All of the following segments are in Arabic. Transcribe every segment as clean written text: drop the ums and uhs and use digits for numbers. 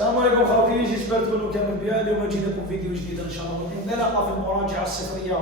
السلام عليكم خواتي، جيسبر تكونوا كامل بها. اليوم جينا لكم فيديو جديد ان شاء الله. نلقى في المراجعه الصفريه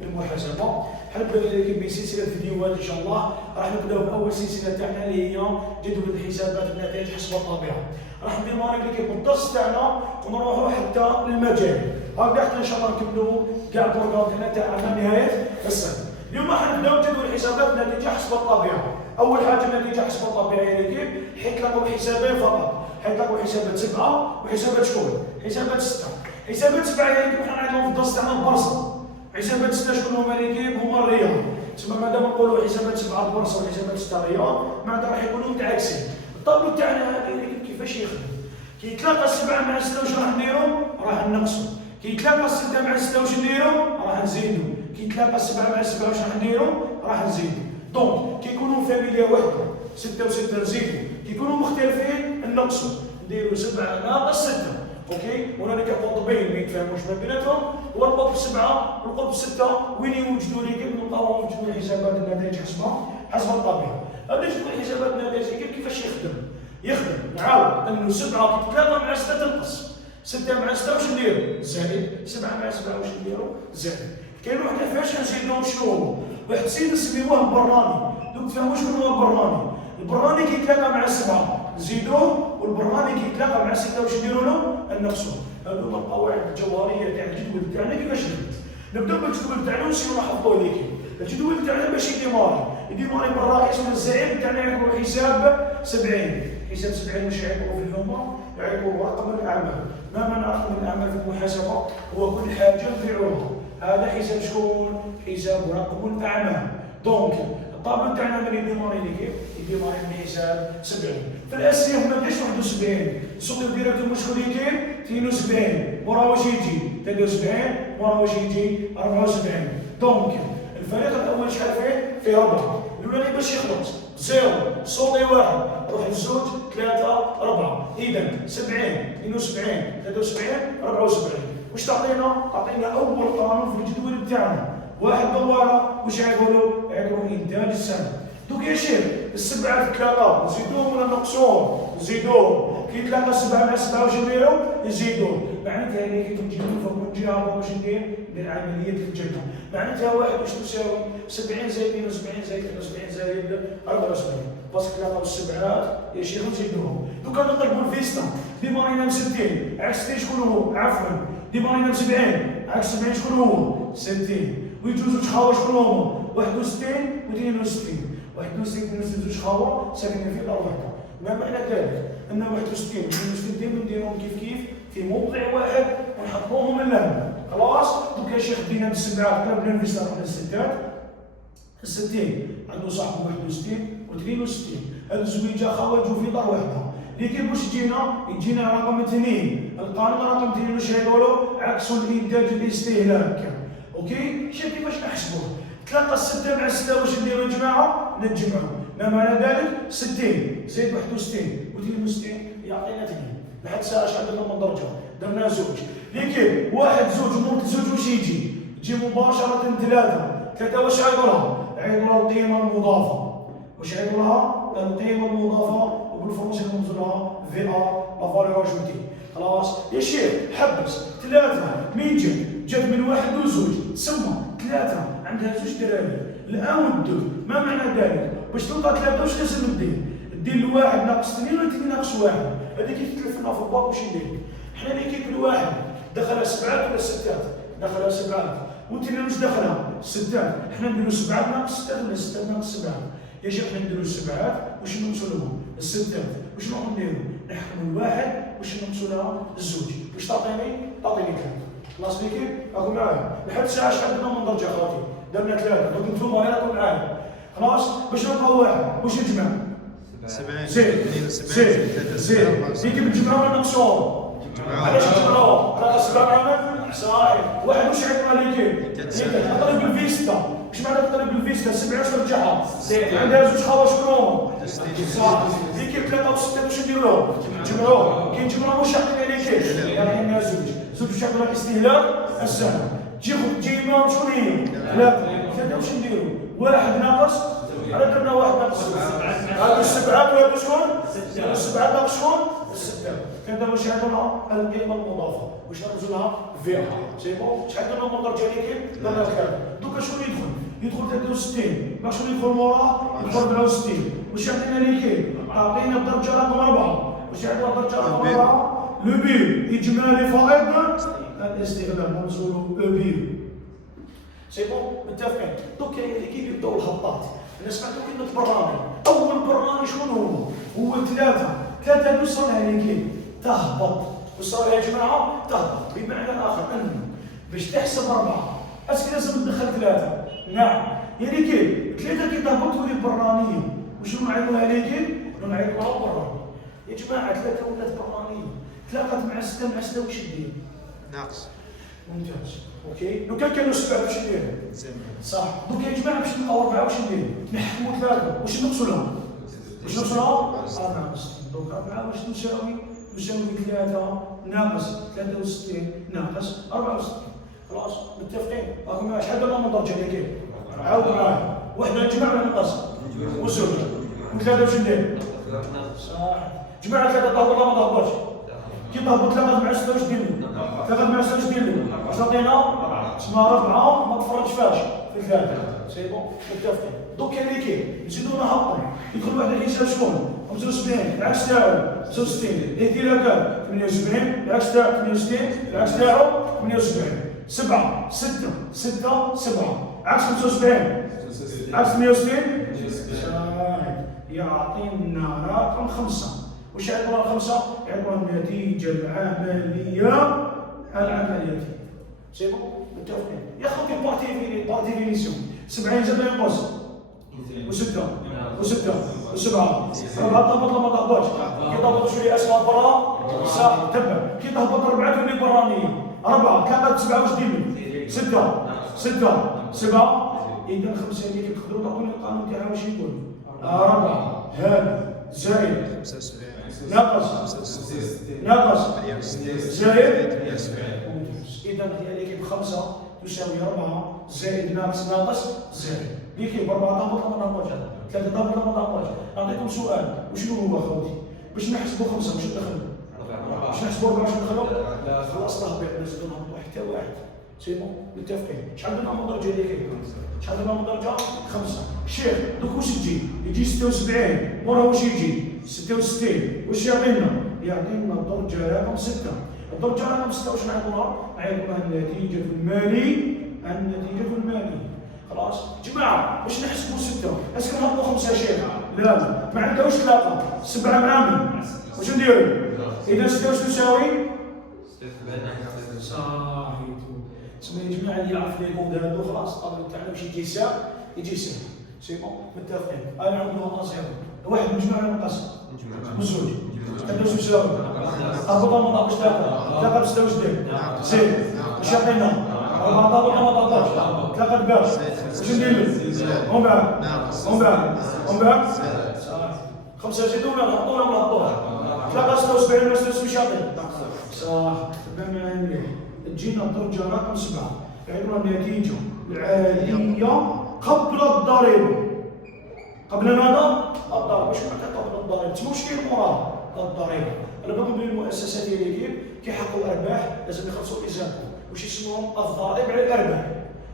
للمحاسبه. حنبدا لكم بسلسله فيديوهات ان شاء الله. راح نبداو باول سلسله تاعنا اللي هي جدول الحسابات النتائج حسب الطبيعه. راح نديماري لكم بالدرس تاعنا ونروحوا حتى للمجال. هكذا حتى ان شاء الله نكملوا كاع البروغرام تاعنا نهايه السنه. اليوم حنبداو جدول الحسابات النتيجه حسب الطبيعه. اول حاجه النتيجه حسب الطبيعه هي لكم حيطلقوا الحسابين فقط. حيطلقوا حسابات 7 وحسابات شكون؟ حسابات 6. حسابات 7 هي لكم حنا عندهم في الدرس تاعنا البورصه. حسابات 6 شكون هما لكم؟ هما الرياض. تسمى مادام نقولوا حسابات 7 البورصه وحسابات 6 الرياض معناتها راح يكونوا متعاكسين. الطابلو تاعنا هذا لكم كيفاش يخدم؟ كي يتلاقى 7 مع 6 واش راح نديروا؟ راح نقصوا. كي يتلاقى 6 مع 6 واش نديروا؟ راح نزيدوا. كي يتلاقى 7 مع 7 واش راح نديروا؟ راح نزيدوا. دونك كي يكونوا فاميليا واحده 6 و6 نزيدوا، كي يكونوا مختلفين نقصوا، نديروا 7 ناقص 6. اوكي، هنالك قطبين ما يتفاهموش ما بيناتهم، هو القطب 7 والقطب 6 وين يوجدوا لكم؟ نلقاوهم في جدول حسابات النتائج حسب الطبيعه. هذا جدول حسابات النتائج كيفاش يخدم؟ نعاود انه 7 كي تتلاقى مع 6 تنقص، 6 مع 6 واش نديروا؟ زائد، 7 مع 7 واش نديروا؟ زائد. كاين واحد كيفاش نزيدوهم شنو هو؟ واحد السيد نسميوه البراني. دوك تفهموا شنو هو البراني؟ البراني كي يتلاقى مع 7 نزيدوه، والبراني كي يتلاقى مع 6 واش نديروا له؟ نقصوه. هذو هما القواعد الجوهريه تاع الجدول تاعنا كيفاش نبداو بالجدول تاعنا ونسيو نحفظوه ليكم. الجدول تاعنا باش يديماري بالراقص والزائد تاعنا يعتبروا حساب 70. حساب 70 واش يعتبروا في اللغه؟ يعتبروا رقم الاعمال. ما معنى رقم الاعمال في المحاسبه؟ هو كل حاجه نبيعوها. هذا حساب شكون؟ حساب رقم الاعمال. دونك الطابلو تاعنا من يديماري لكم؟ يديماري من حساب 70. في الاساسيه هما كاش 71. السوق ديريكتور شكون يجي؟ 72. مورا واش يجي؟ 73. مورا واش يجي؟ 74. دونك الفريق الاول شحال فيه 4. الاولاني باش يخلص 0 صوتي 1 روح للزوج 3 4. اذا 70 72 73 74. واش تعطينا؟ تعطينا اول قانون في الجدول تاعنا. واحد دواره واش يقولوا؟ يقولوا انتاج السنه. دوك يا شيخ السبعه تتلاقاو نزيدوهم ولا نقصوهم؟ نزيدوهم. كي يتلاقى 7 مع 7 واش نديروا؟ نزيدوه. معناتها هذه كي تجي من جهه واش ندير عمليه الجمع. معناتها واحد واش تساوي 70 زائد 72 زائد 72 زائد 74. باسكو تلاقاو السبعات يا شيخ نزيدوهم. دوكا نطلبوا الفيستا. ديمارينا ب 60 عكس 60 شكون هو؟ عفوا ديمارينا ب 70 عكس 70 شكون هو؟ 60. ويجوز زوج خاوه شكون هما؟ 61 و 62. 61 و 62 زوج خاوه ساكنين في دار واحده. ما معنى ذلك؟ ان 61 و 62 نديروهم كيف في موضع واحد ونحطوهم اللهنا. خلاص؟ دوك يا شيخ بدينا بالسبعات قلبنا الفيستا رحنا للستات. الستين عنده صاحبه 61 و 62. هاد الزويجه خاوه يجوا في دار واحده. لكن واش يجينا رقم 2. القانون رقم 2 واش يقولوا؟ عكس الانتاج الاستهلاك. اوكي؟ شوف كيفاش نحسبوه. تلاقى 6 مع 6 واش نديروا يا جماعه؟ نتجمعوا. ما معنى ذلك؟ 60 زائد 61 و 62 يعطينا 2. لحد الساعه شحال درنا من درجه؟ درنا زوج. لكن واحد زوج ممكن زوج واش يجي مباشره 3. 3 واش يعيطولها؟ يعيطولها القيمه المضافه. واش يعيطولها؟ القيمه المضافه وبالفرنسي نرمزولها في ا لا فالور اجوتي. خلاص يا شيخ حبس 3 مين جات من واحد وزوج تسمى 3 عندها زوج دراري الان والدو. ما معنى ذلك؟ باش تلقى 3 واش لازم دير الواحد ناقص 2 ولا 2 ناقص 1. هذا كيف تلفنا في الباك واش ندير؟ حنا اللي كيف الواحد دخلها 7 ولا 6؟ دخلها 7 والثاني واش دخلها 6. حنا نديروا 7 ناقص 6 ولا 6 ناقص 7؟ يا شيخ حنا نديروا 7 واش نقصوا لهم 6. واش نروحوا نديروا؟ نحكموا الواحد واش نقصوا لها الزوج. واش تعطيني 3. خلاص بيكي راكم معايا. لحد الساعه شحال درنا من درجه خاطي؟ درنا 3. دوك نتوما غير راكم معايا. خلاص باش نلقاو واحد واش نجمع؟ 70 72 كيف نجمعوا ولا نقصوهم؟ علاش نجمعوهم؟ راه 7 صحيح. واحد واش عيطنا ليكي؟ نضرب بالفيستا. واش معنى نضرب بالفيستا؟ 7 واش نرجعها؟ عندها زوج خاوه شكون هما؟ صح. ليكي 3 و 6 واش نديروا لهم؟ نجمعوهم. كي نجمعوهم واش يعطينا ليكي؟ يعطينا زوج. زوج واش يعطينا الاستهلاك السنه. تجي معاهم شكون هي؟ 3 واش نديروا؟ واحد ناقص على درنا واحد ناقص 7. هادو 7 وهادو شكون؟ 7 ناقص شكون؟ 6. كذا واش عندنا القيمه المضافه واش نرمزوا لها فيها سي بون شحال درنا من درجه ليكيب درنا كذا دوكا شنو يدخل 63 ما شنو يدخل موراه يدخل 64 واش عندنا ليكيب عطينا الدرجه رقم 4 واش عندنا الدرجه رقم 4 لو بي اجمالي فائض الاستغلال نرمزوا له او بي سي بون متفقين دوكا ليكيب يبداو الهبطات الناس سمعتوا كلمه براني اول براني شنو هو ثلاثه يوصل لها ليكيب تهبط وصار يا جماعه تهبط بمعنى اخر انه باش تحسب 4 اسكي لازم تدخل 3 نعم يعني كيف 3 كي تهبط تولي برانيه وشنو نعيطوها ليكيب نعيطوها برانيه يا جماعه 3 ولات برانيه تلاقت مع 6 مع 6 واش دير ناقص ممتاز اوكي لو كانوا 7 واش ندير صح دوك يا جماعه باش نلقاو 4 واش ندير نحكموا 3 واش نقصوا لها واش نقصوا لها ناقص دوك 4 واش تساوي 3 ناقص 63 ناقص 64 خلاص متفقين راكم شحال درنا من درجه ليكيب عاودوا معايا وحده نجمع ولا نقص وزوج وثلاثه واش ندير صح جماعه 3 تهبط ولا ما تهبطش كي تهبط 3 مع 6 واش دير له 3 مع 6 واش دير له واش عطينا اسمها 4 ما تفرجش فاش في 3 سي بون متفقين دوكا ليكيب نزيدو نهبطوا يدخل واحد الحساب شكون 75 العكس تاعو 65 يدير هكا 78 العكس تاعو 68 العكس تاعو 78 7 6 6 7 عكس 75 عكس 160 يعطينا رقم 5 واش يعطينا 5 يعطينا النتيجه العمليه سي بون متفقين يا خوتي بارتي فينيسيون 70 زاد ينقص و6 و7 4 تهبط ولا ما تهبطش كي تهبط شويه اسمها برا صح تبع كي تهبط 4 تولي برانيه 4 3 7 واش دير 6 7 اذا 5 اللي كتقدروا تعطوني القانون تاعها واش يقول 4 هذا زائد ناقص زائد اذا هي ليكيب 5 تساوي 4 زائد ناقص زائد ليكيب 4 تهبط ولا ما تهبطش 3 تهبط ولا ما تهبطش نعطيكم سؤال وشنو هو خوتي باش نحسبوا 5 واش ندخلوا باش نحسبوا 4 واش ندخلوا خلاص تهبط نزيدو نهبطوا حتى واحد سي بون متفقين شحال درنا من درجه ليكيب شحال درنا من درجه 5 الشيخ دوك واش يجي 76 وراه واش يجي 66 واش يعطينا الدرجه رقم 6 الدرجه رقم 6 واش نعيطوها النتيجه الماليه خلاص جماعه واش نحسبوا 6 اسكو نهبطوا 5 يا شيخ لا ما عندهاش 3 7 معامل واش نديروا اذا 6 واش تساوي صحيح تسمى يا جماعه اللي يعرف لي كود هادو خلاص الطابلو تاعنا باش يجي سهل سي بون متفقين انا نعملوها ناقص واحد مجموع ولا ناقص بزوج هذا واش يساوي هبط ما ضربش 3 ب 6 واش دير زيد واش يعطينا 4 ضرب ولا ما ضربش 3 باش واش ندير له ومن بعد 5 زيدوا ولا نهبطوا ولا ما نهبطوش 3 76 ولا 66 واش يعطينا صح تمام مليح تجينا الدرجه رقم 7 يعطينا النتيجه العاليه قبل الضريبه قبل ماذا؟ الضريبه واش معناتها قبل الضريبه؟ تما واش كاين موراها الضريبه انا بقول بلي المؤسسات ديال ليكيب كيحققوا ارباح لازم يخلصوا ايزامو واش يسموهم الضرائب على الارباح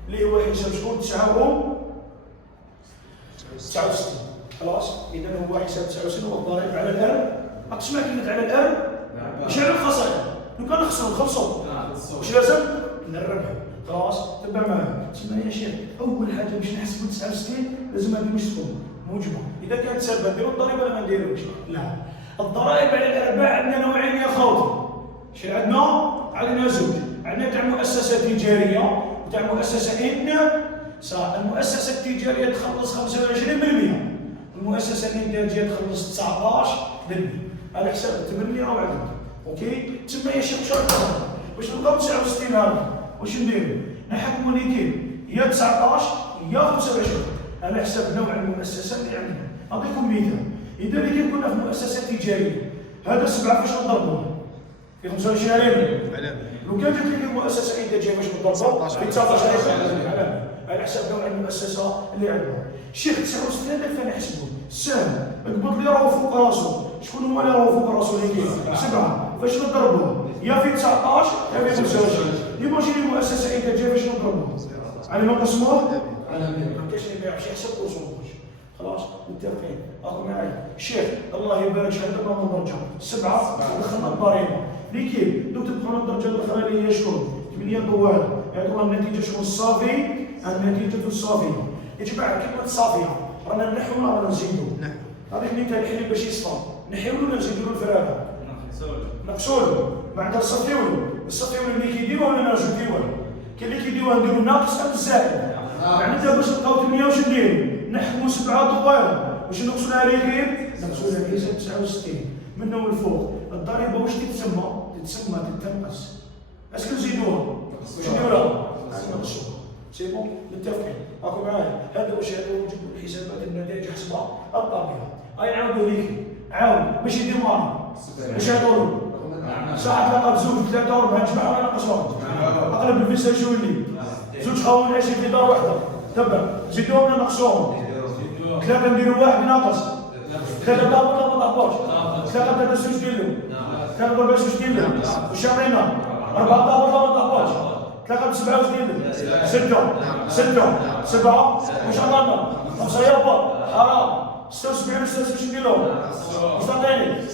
اللي هو حساب شكون 69 خلاص اذا هو حساب 69 هو الضرائب على الارباح ما تسمع كلمه على الارباح ماشي على الخسائر لو كان نخلصوا واش لازم نربحوا خلاص تبع معايا تسمى يا شيخ اول حاجه باش نحسبوا 69 لازم هذه واش تكون موجبه اذا كانت سالبه نديروا الضريبه ولا ما نديروش لا الضرائب على الارباح عندنا نوعين يا خوتي شي عندنا زوج عندنا تاع مؤسسه تجاريه وتاع مؤسسه صح المؤسسه التجاريه تخلص 25% المؤسسه الانتاجيه تخلص 19% على حساب 8 راه عندنا اوكي تسمى يا شيخ واش باش نلقاو 69 هذا واش نديرو نحكموا ليكيب يا 19 يا 25 على حساب نوع المؤسسه اللي عندنا نعطيكم مثال اذا ليكيب كنا في مؤسسه تجاريه هذا 7 فاش نضربوه في 25 لو كان جات لك المؤسسه انتاجيه باش نضربوه في 19 على حساب نوع المؤسسه اللي عندنا شيخ 69 كيف نحسبوه سهل قبض لي راه فوق راسو شكون هما اللي راهو فوق الراسو هيك 7 فاش نضربوه يا في 19 يا في 25 ايماجيني مؤسسه انتاجيه فاش نضربوه على ما نقسموه على 100 ما كاينش اللي ما يعرفش يحسب بورسونتاج خلاص متفقين راكم معايا الشيخ الله يبارك فيك دابا نرجع 7 دخلنا الضريبه ليكيب دوك تدخلوا الدرجه الاخرى اللي هي شنو 8 دوال يعطونا النتيجه شنو الصافي النتيجه الصافيه يا جماعه كلمه صافيه رانا نحو ولا رانا نزيدو هذيك اللي كنحل باش يصفى نحيو ولا نزيدو الفراغ نقصولو بعد نصفيولو نصفيولو اللي كيديروها ولا نرجعوها كاين اللي كيديروها نديرو ناقص ام زائد يعني دابا باش نلقاو 8 واش نديرو نحكموا 7 دوال واش نقصوا على كيف نقصوا على كيف 69 منه والفوق الضريبه واش تتسمى تتنقص اسكو نزيدوها واش نديروها نقصوها سي بون متفقين راكم معايا هذا واش هذا نجيبوا الحسابات النتائج حسبها الطبيعه هاي نعاودوا ليك عاود ماشي ديماري واش هادو ساعه تلقى بزوج 3 4 جماعه ولا ناقصهم اقرب الفيسا شو اللي زوج خاوين عايشين في دار واحده تبع زيدوهم ولا نقصوهم 3 نديروا واحد ناقص 3 طابور ولا ما طابورش 3 واش ديروا 3 4 واش ديروا واش عطينا 4 طابور ولا ما طابورش 3 ب7 واش ديروا 6 7 واش عطانا 5 يابا حرام 76 واش نديروا واش عطيني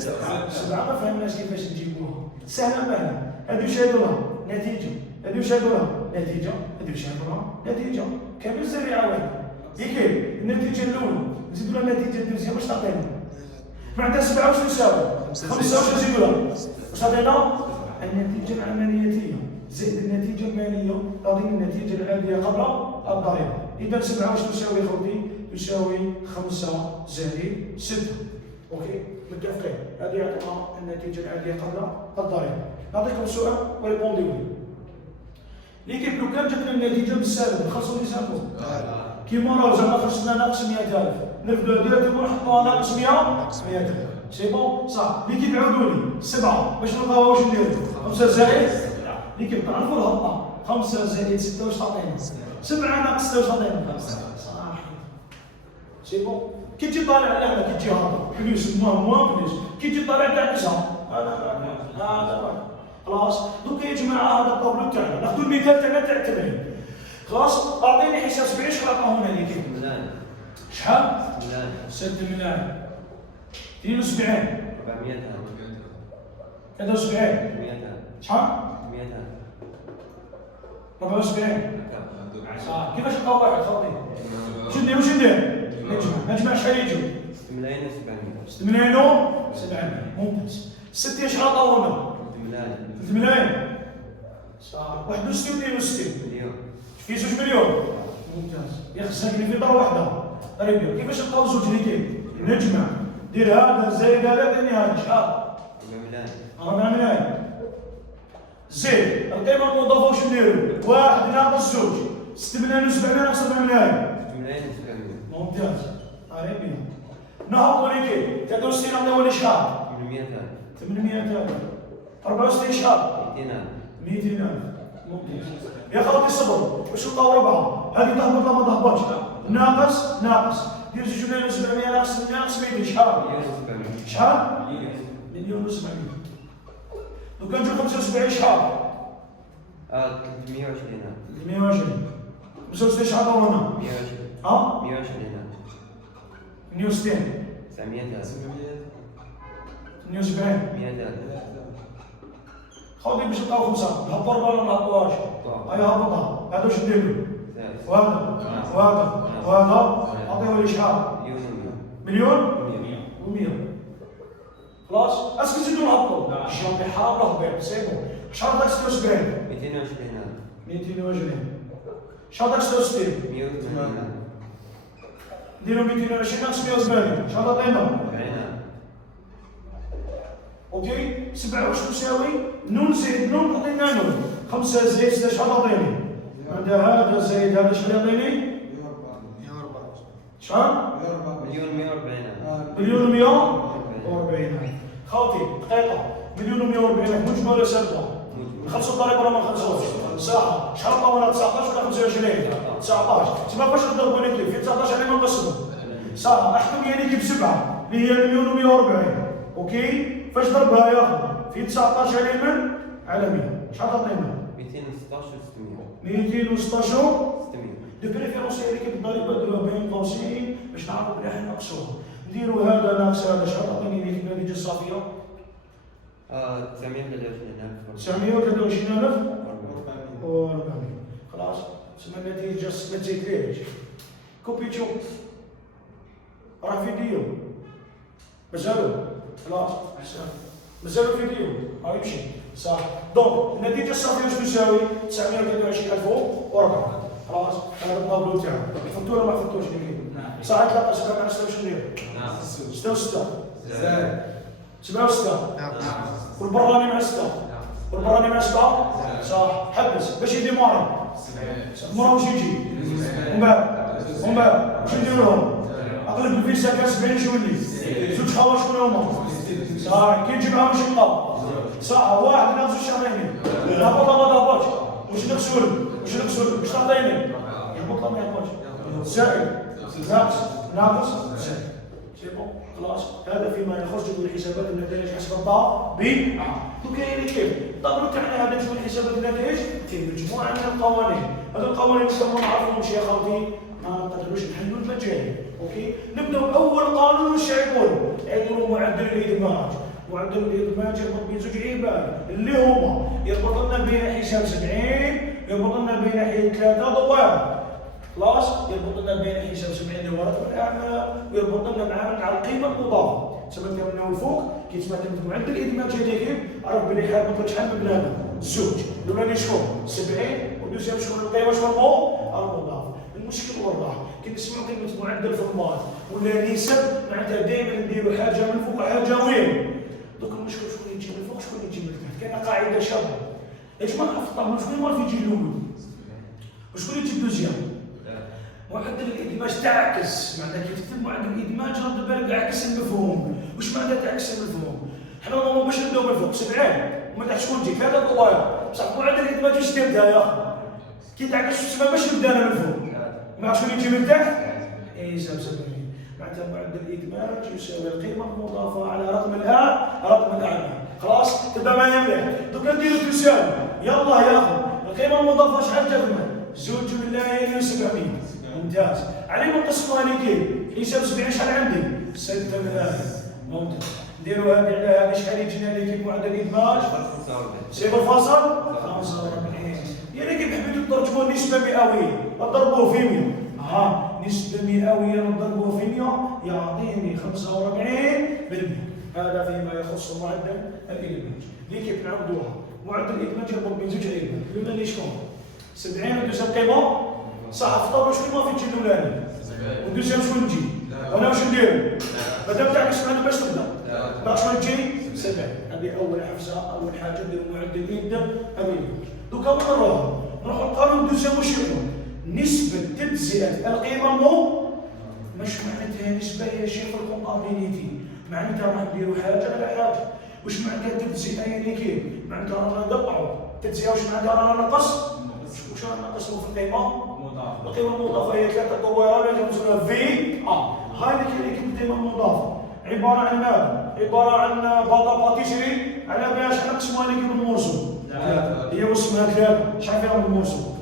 7 ما فهمناش كيفاش نجيبوها سهله مهله هذه واش هادوها نتيجه هذه واش هادوها نتيجه هذه واش هادوها نتيجه كامل سريعه واحده ياكي النتيجه الاولى نزيدوا لها النتيجه الدوزيام واش تعطينا بعد 7 واش تساوي 5 واش نزيدوا لها واش تعطينا النتيجه العملياتيه زائد النتيجه الماليه تعطينا النتيجه العاديه قبل الضريبه اذا 7 واش تساوي خوتي تساوي 5 زائد 6 اوكي متفقين هذه يعطينا النتيجه العاديه قبل الضريبه نعطيكم سؤال وريبونديو لي كيف لو كان جاتنا النتيجه بالسالب نخلصوا الحساب كيما راه زعما خرجنا ناقص 100000 نبداو ديريكتومون نحطوها ناقص 100000 سي بون صح اللي كيتعاودوا لي 7 باش نلقاوها واش نديروا 5 زائد اللي كتعرفوا الهبطه 5 زائد 6 واش تعطينا 7 ناقص 6 واش تعطينا صحيح سي بون كي تجي طالع على كي تجي هابط بليس موان بليس كي تجي طالع تعكسها هذا خلاص دوك يا جماعه هذا الطابلو تاعنا ناخذ المثال تاعنا تاع التمرين خلاص اعطيني حساب 70 شحال عطاهم هنا كيف شحال 6 ملايين 72 400 73 شحال 74 صح كيفاش نلقاو واحد خاطي واش ندير نجمع شحال يجيو 6 ملايين و700 6 ملايين و700 ممتاز 6 شحال عطاونا 3 ملايين صح 61 مليون في 2 مليون ممتاز يا اخي ساكنين في دار واحده طيب كيفاش نلقاو زوج هيك نجمع دير هذا زائد هذا عطيني هذا شحال 4 ملايين زيد القيمه المضافه واش نديرو 1 ناقص 2 6 ملايين و700 ناقص 4 ملايين 6 ملايين و700 ممتاز طيب نهضروا لك 63 عطاو لي شحال 800,000 64 شحال 200,000 ممتاز يا خوتي صبر باش نلقاو 4 هذه تهبط ولا ما تهبطش ناقص دير 2 ملايين و700 ناقص 200 شحال شحال 1,700,000 لو كان نجيو 75 شحال 320 65 شحال عطاو هنا 120 72 خوتي باش نلقاو 5 نهبطوا 4 ولا ما نهبطوهاش هيا هبطها هذا واش نديرو وهذا عطيوه لي شحال مليون و100 خلاص اسكو نزيدو نهبطو جامي حرام راه بيع سي بون شحال داك 76 220 شحال داك 66 نديرو 220 ناقص 180 شحال عطينا اوكي 7 واش تساوي نون زائد نون عطينا نون 5 زائد 6 شحال عطيني بعد هذا زائد هذا شحال يعطيني شحال مليون 140 خوتي دقيقه مليون 140 مجمل ولا سالبه نخلصوا الضريبه ولا ما نخلصوش صح شحال عطاونا 19 ولا 25 19 تما فاش نضربوا لك في 19 على ما نقسموا صح احكم يعني كيف 7 اللي هي مليون 140 اوكي فاش ضربها ياخذ في 19 على اليمين على 100 شحال تعطينا 216 و 216 600 دو بريفيرونس هي كيف الضريبه نديروها بين قوسين باش نعرفوا بلي حنا نقصوها نديروا هذا ناقص هذا شحال تعطيني ليك النتيجه الصافيه 923,000 و400 خلاص تسمى النتيجه ما تزيدليش كوبيتشو راه فيديو مازالو خلاص مازالو فيديو يمشي صح دونك النتيجه الصافيه واش تساوي 923,004 خلاص هذا الطابلو تاعو فهمتوا ولا ما فهمتوش صح تلاقى 7 مع 6 واش ندير 6 و 6 7 و 6 والبراني مع 6 والبراني مع 7 صح حبس باش يديماري مرة واش يجي ومن بعد واش ندير لهم اقلب الفيسا كاع 70 شولي زوج حوايج شكون هما صح كي نجيبها واش نلقى صح واحد ناقص الشهرين هبط ما هبطش واش نغسل واش تعطيني يهبط ولا ما يهبطش زائد ناقص زائد سي بون خلاص هذا فيما يخرج من الحسابات النتائج حسب الطبيعة دوك كاين كيف الطابلو تاعنا هذا شنو حسابات النتائج فيه مجموعه من القوانين هذه القوانين نسموها نعرفوهمش يا خوتي ما نقدروش نحلوا المجال اوكي نبداو باول قانون واش يقولوا معدل الادماج معدل الادماج يربط بين زوج عباد اللي هما يربط لنا بين حساب 70 يربط لنا بين 3 دوائر خلاص يربط لنا بين حساب 70 دوائر الاعمال ويربط لنا مع القيمه المضافه سميتها من الفوق كي تسمى معدل الادماج هذيك عرف بلي حال مطلق شحال من بنادم الزوج الاولاني شكون 70 والدوزيام شكون القيمه شكون المضاف المشكل وضح كي نسمعوا كلمه معدل في المال ولا نسب معناتها دائما نديروا حاجه من فوق وحاجه وين دوك المشكل شكون يجي من فوق شكون يجي من تحت كاينه قاعده شابه يا جماعه في الطابلو شكون هو اللي يجي الاول وشكون يجي الدوزيام معدل الادماج تعكس معناتها كي تكتب معدل الادماج رد بالك عكس المفهوم واش معناتها تعكس المفهوم حنا نورمالمون باش نبداو من فوق 70 ومن تحت شكون تجي 3 دوائر بصح معدل الادماج واش تبدا يا اخي كي تعكس تسمى باش نبدا انا من فوق ما شكون يجي من تحت حساب 70 معناتها معدل الادماج يساوي القيمه المضافه على رقم الاعمال خلاص تبدا معايا مليح دوك نديرو تساوي يلا يا اخي القيمه المضافه شحال تخدم 2,700,000 ممتاز علي ما نقسموها لي كيف حساب 70 شحال عندي 6,000 ممتاز نديروا هذه على هذه شحال يجينا لي كيف معدل الادماج 0.45 يعني كيف حبيتوا تضربوا نسبه مئويه نضربوه في 100 نسبه مئويه نضربوه في 100 يعطيني 45% هذا فيما يخص معدل الادماج اللي كيف نعبدوها معدل الادماج يربط بين زوج عيبات الاولاني شكون 70 ودوز القيمه صح في الطابلو شكون ما في تجي الاولاني والدوزيام شكون تجي وانا واش ندير مادام تعكس معنا باش تبدا باش شكون تجي 70 هذه اول حفزه اول حاجه نديروا معدل الادماج هذه دوكا نروحوا القانون الدوزيام واش يقول نسبه تجزئه القيمه مش معناتها نسبه يا شيخ الكونطابيليتي معناتها راح نديروا حاجه على حاجه واش معناتها تجزئه يعني كيف معناتها رانا نقطعوا تجزئه واش معناتها رانا نقص واش رانا نقصوا في القيمه القيمه المضافه هي 3 دوائر اللي يسموها في هذه اللي القيمه المضافه عباره عن ماذا؟ عباره عن باطا باتيسري على باش نقسموها لك بالمرسوم هي واسمها 3 شحال فيها بالمرسوم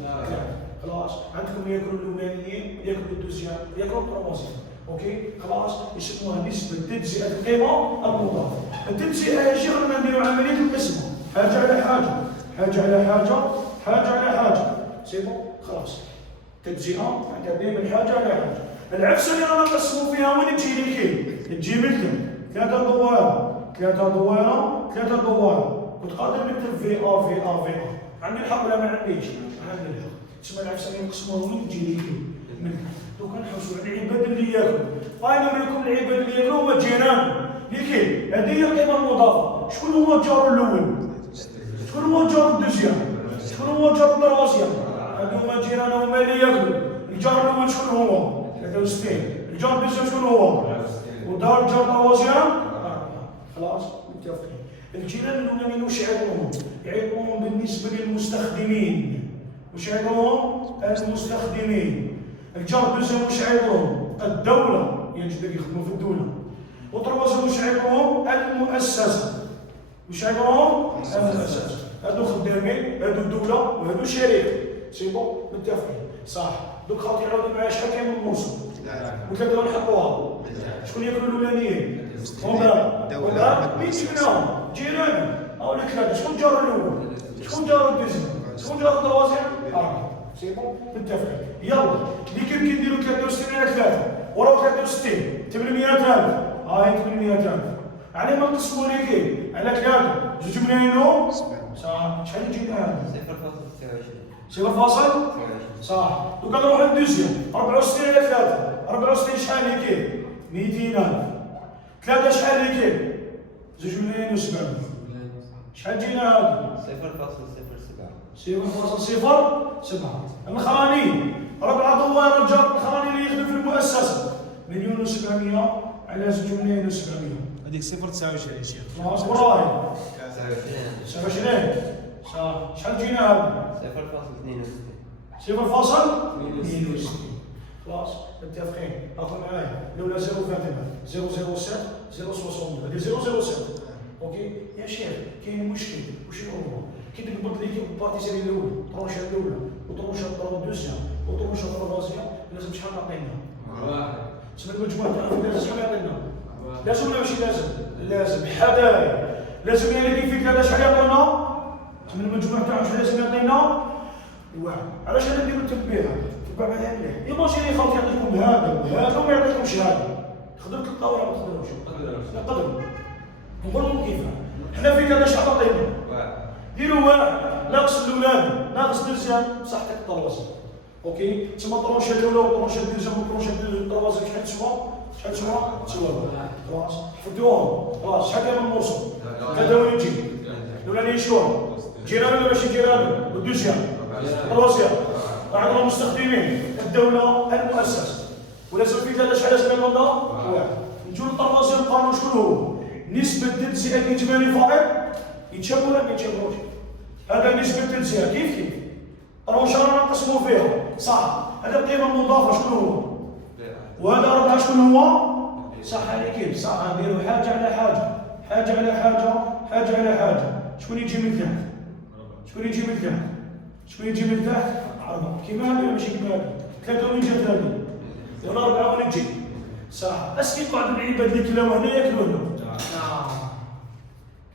خلاص عندكم ياكلوا الاولانيين ياكلوا الدوزيام ياكلوا التروازيام اوكي خلاص يسموها نسبه تجزئه القيمه المضافه التجزئه يا شيخ رانا نديروا عمليه القسمه حاجه على حاجه حاجه على حاجه حاجه على حاجه سي بون خلاص تجزئه معناتها دائما حاجه على حاجه العفسه اللي رانا نقسموا فيها وين تجي لي كيف تجي لكم 3 دوائر 3 دوائر 3 دوائر كنت قادر نكتب في عندي الحق ولا ما عنديش؟ عندي الحق تسمى العفسه اللي نقسموها وين تجي لي من دوك نحوسوا على العباد اللي ياكلوا نوريكم العباد اللي ياكلوا هما جيران لكي هذه هي القيمه المضافه شكون هو الجار الاول؟ شكون هو الجار الدوزيام؟ شكون هو الجار التروازيام؟ هادو هما جيران هما اللي ياكلوا الجار الاول شكون هو؟ 63 الجار الدوزيام شكون هو؟ ودار الجار التروازيام خلاص متفقين الجيران الاولانيين واش يعيطوهم؟ يعيطوهم بالنسبه للمستخدمين واش يعيطوهم؟ المستخدمين الجار الدوزيام واش يعيطوهم؟ الدوله يعني جدك يخدموا في الدوله وتروازيام واش عبرهم؟ المؤسسة. واش عبرهم؟ المؤسسة. هادو خدامين، هادو دولة وهادو شركة. سي بون متفقين. صح. دوك خاطر يعاودوا معايا شحال كاين من موسم؟ وثلاثة نحطوها. شكون ياكلوا الأولانيين؟ هما مين جبناهم؟ جيرانهم. هاوليك ثلاثة. شكون جارو الأول؟ شكون جارو الدوزيام؟ شكون جارو التروازيام؟ سي بون متفقين. يلا ليكيب كيديروا 63 على 3 وراه 63 800,000. هاي 800,000. على ما نقسموا ليكيب على 3 جوج ملايين صح. شحال يجينا هذا؟ 0.29. صح. دوكا نروحو للدوزيام 64 على 3 64 شحال ليكيب؟ 200,000. 3 شحال ليكيب؟ 2,700,000. شحال جينا هذا؟ 0.07. الخراني 4 دوار الجار الخراني اللي يخدم في المؤسسة 1,700,000 على 2,700,000. هذيك 0.29 شيخ. خلاص وراهي 29. صح. شحال جينا هذا؟ 0.62. خلاص متفقين. اخذ معايا الاولى 0.21 0.07 0.60 هذه 0.07. اوكي يا شيخ كاين مشكل وشنو هو؟ كي تقبض ليك البارتيسيبي الاولى طروشه الاولى وطروشه الدوزيام وطروشه التروازيام لازم شحال نعطينا؟ تسمى المجموع تاعنا لازم شحال يعطينا؟ لازم ولا ماشي لازم؟ لازم حدايا. لازم يعني كيف فيك هذا شحال يعطينا؟ تسمى المجموع تاعنا شحال لازم يعطينا؟ واحد. علاش انا نديرو التنبيه هذا؟ تبع هذا مليح. ايماجيني خاطر يعطيكم هذا وهذا وما يعطيكمش هذا. تقدروا تلقاو ولا ما تقدروش؟ نقدروا. نقول لكم كيف. حنا فيك هذا شحال تعطينا؟ ديروا واحد ناقص الاولاد ناقص دوزيام بصحتك الطروازيام. اوكي تسمى طروشه الاولى وطروشه الدوزيام وطروشه الطروازيام شحال تسوى؟ شحال تسوى؟ تسوى خلاص حفظوهم. خلاص شحال كان من موسم؟ 23 الاولاني شهور جيران ولا ماشي جيران؟ والدوزيام الطروازيام عندهم مستخدمين الدوله المؤسسه ولازم في ثلاثه شحال لازم يعطونا؟ واحد. نجيو للطروازيام قانون شكون هو؟ نسبه التجزئه الاجمالي فائض يتشابه ولا ما يتشابهوش؟ هذا نسبة التجزئة كيف؟ الروشة رانا نقسموا فيها صح. هذا القيمة المضافة شكون هو؟ وهذا 4 شكون هو؟ صح عليك كيف؟ صح. نديروا حاجة على حاجة حاجة على حاجة حاجة على حاجة. شكون يجي من تحت؟ شكون يجي من تحت؟ شكون يجي من تحت؟ 4. كيما هذا ولا ماشي كيما هذا؟ 3 وين جات هذه؟ ولا 4 وين تجي؟ صح. اسكي قاعد العباد اللي كلاو هنا ياكلوا هنا.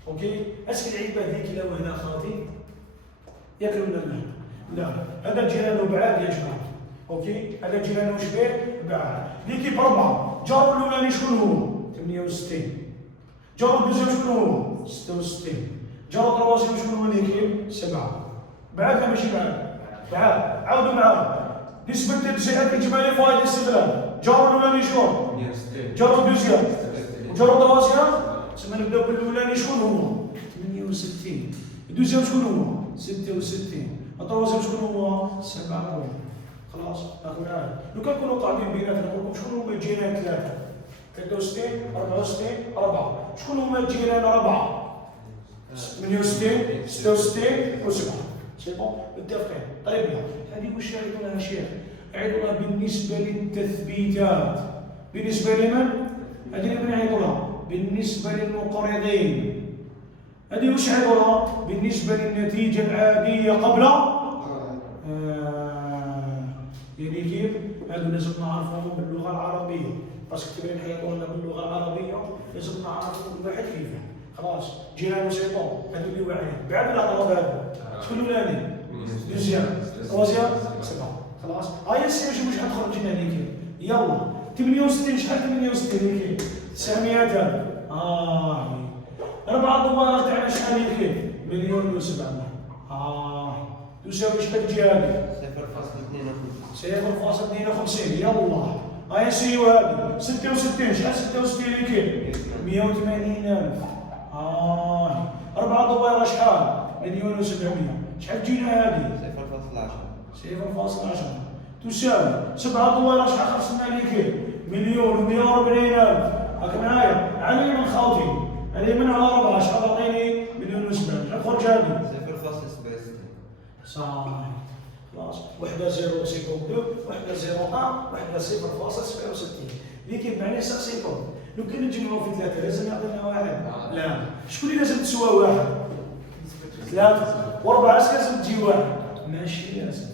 اوكي اسكي العباد اللي كلاو هنا خاطي ياكلوا لنا؟ لا. هذا جيرانو بعاد يا جماعه. اوكي هذا جيرانو شبيه بعاد. ليكيب 4 جارو الاولاني شكون هو؟ 68. جارو الدوزيام شكون هو؟ 66. جارو التروازيام شكون هو ليكيب؟ 7. بعاد ولا ماشي بعاد؟ بعاد. عاودوا معايا نسبة التجزئة الاجمالي فائض الاستغلال. جارو الاولاني شكون؟ جارو الدوزيام وجارو التروازيام. تسمى نبداو بالاولاني شكون هو؟ 68. الدوزيام شكون هو؟ 66. التروازيام شكون هو؟ 7. خلاص ناخذ معايا. لو كان نكونوا قاعدين بيناتنا نقول لكم شكون هما الجيران 3 63 64 4. شكون هما الجيران 4 68 66 و7. سي بون متفقين. طيب هذه واش يعيطوا لها شيخ؟ يعيطوا لها بالنسبه للتثبيتات. بالنسبه لمن؟ هذه اللي بنعيطوا لها بالنسبه للمقرضين. هذه واش يعيطوا لها؟ بالنسبه للنتيجه العاديه قبل يعني كيف؟ هذو لازم نعرفوهم باللغه العربيه. باسكو كبرين حيعطوا لنا باللغه العربيه لازم نعرفوا الواحد كيفاه. خلاص جيرانو سي بون هذو اللي واعيين. بعد ولا طلب هذا؟ شكون الاولاني؟ دوزيام تروازيام 7. خلاص هيا السي مش حتخرج لنا هذيك. يلا 68 شحال 68 هيك 900,000. 4 دوار تاعنا شحال هيك؟ 1,700,000. تساوي شحال تجي هذه؟ 0.52. يلا هيا نسيو هذه 66 شحال 66 هيك؟ 180,000. 4 دوار شحال؟ 1,700,000. شحال تجينا هذه؟ 0.10 تساوي 7 دوار شحال خلصنا ليك؟ 1,140,000. هاك معايا علي من خاوتي علي من على 4 شحال عطيني؟ 1,700,000. شحال خرج هذه؟ 0.67. صح. خلاص وحده 0.52 وحده 0.1 وحده 0.67. ليكيب معني نسقسيكم لو كان نجمعوا في ثلاثه لازم يعطينا واحد؟ لا. شكون اللي لازم تسوى واحد؟ ثلاثه واربعه لازم تجي واحد؟ ماشي لازم.